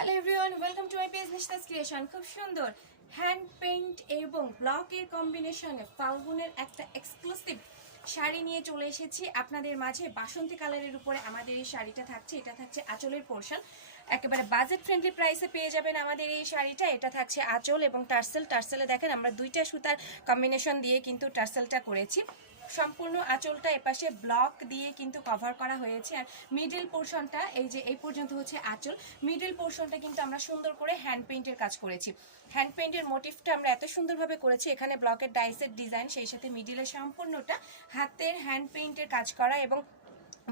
Hello everyone, welcome to my page Nishta's creation. খুব সুন্দর hand paint এবং ব্লকের কম্বিনেশনে ফাল্গুনের একটা এক্সক্লুসিভ শাড়ি নিয়ে চলে এসেছি আপনাদের মাঝে। বাসন্তী কালারের উপরে আমাদের এই শাড়িটা থাকছে। এটা থাকছে আঁচলের পোর্শন, একেবারে বাজেট ফ্রেন্ডলি প্রাইসে পেয়ে যাবেন আমাদের এই শাড়িটা। এটা থাকছে আঁচল এবং টার্সেলে দেখেন আমরা দুইটা সুতার কম্বিনেশন দিয়ে কিন্তু টার্সেলটা করেছি। সম্পূর্ণ আঁচলটা এপাশে ব্লক দিয়ে কিন্তু কভার করা হয়েছে। আর মিডল পোর্শনটা এই যে এই পর্যন্ত হচ্ছে আঁচল, মিডল পোর্শনটা কিন্তু আমরা সুন্দর করে হ্যান্ড পেইন্টের কাজ করেছি। হ্যান্ড পেইন্টের মোটিভটা আমরা এত সুন্দরভাবে করেছি, এখানে ব্লকের ডাইসের ডিজাইন, সেই সাথে মিডিলের সম্পূর্ণটা হাতের হ্যান্ড পেইন্টের কাজ করা এবং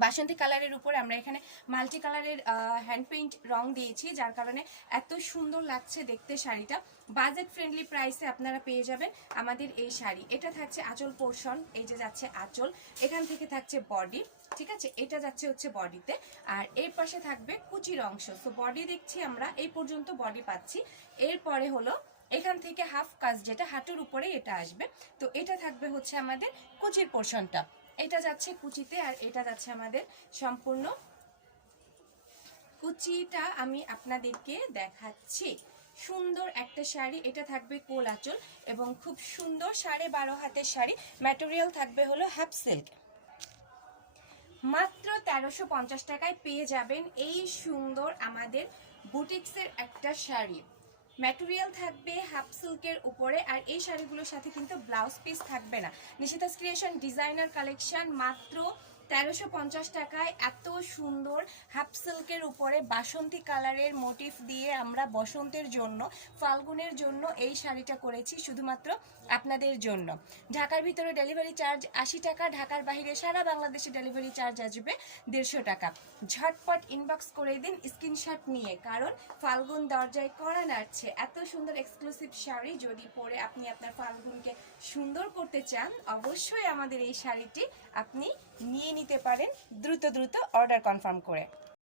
বাসন্তী কালারের উপরে আমরা এখানে মাল্টি কালারের হ্যান্ড পেইন্ট রং দিয়েছি, যার কারণে এত সুন্দর লাগছে দেখতে শাড়িটা। বাজেট ফ্রেন্ডলি প্রাইসে আপনারা পেয়ে যাবেন আমাদের এই শাড়ি। এটা থাকছে আঁচল পোর্শন, এই যে যাচ্ছে আঁচল, এখান থেকে থাকছে বডি, ঠিক আছে, এটা যাচ্ছে হচ্ছে বডিতে, আর এর পাশে থাকবে কুচির অংশ। তো বডি দেখছি আমরা এই পর্যন্ত বডি পাচ্ছি, এরপরে হলো এখান থেকে হাফ কাজ যেটা হাঁটুর উপরে এটা আসবে। তো এটা থাকবে হচ্ছে আমাদের কুচির পোর্শনটা, এটা যাচ্ছে কুচিতে আর এটা যাচ্ছে আমাদের সম্পূর্ণ কুচিটা। আমি আপনাদেরকে দেখাচ্ছি সুন্দর একটা শাড়ি। এটা থাকবে কোল আঁচল এবং খুব সুন্দর 12.5 হাতের শাড়ি। ম্যাটেরিয়াল থাকবে হলো হাফ সিল্ক। মাত্র 1350 টাকায় পেয়ে যাবেন এই সুন্দর আমাদের বুটিক্সের একটা শাড়ি। ম্যাটেরিয়াল থাকবে হাফ সিল্কের উপরে, আর এই শাড়িগুলোর সাথে কিন্তু ব্লাউজ পিস থাকবে না। নিশিতাস ক্রিয়েশন ডিজাইনার কালেকশন মাত্র 1350 টাকায় এত সুন্দর হাফ সিল্কের উপরে বাসন্তী কালারের মোটিভ দিয়ে আমরা বসন্তের জন্য, ফাল্গুনের জন্য এই শাড়িটা করেছি শুধুমাত্র আপনাদের জন্য। ঢাকার ভিতরে ডেলিভারি চার্জ 80 টাকা, ঢাকার বাইরে সারা বাংলাদেশে ডেলিভারি চার্জ আসবে 150 টাকা। ঝটপট ইনবক্স করে দিন স্ক্রিনশট নিয়ে, কারণ ফাল্গুন দরজায় কড়া নাড়ছে। এত সুন্দর এক্সক্লুসিভ শাড়ি যদি পরে আপনি আপনার ফাল্গুনকে সুন্দর করতে চান, অবশ্যই আমাদের এই শাড়িটি আপনি নিয়ে নিতে পারেন দ্রুত অর্ডার কনফার্ম করে।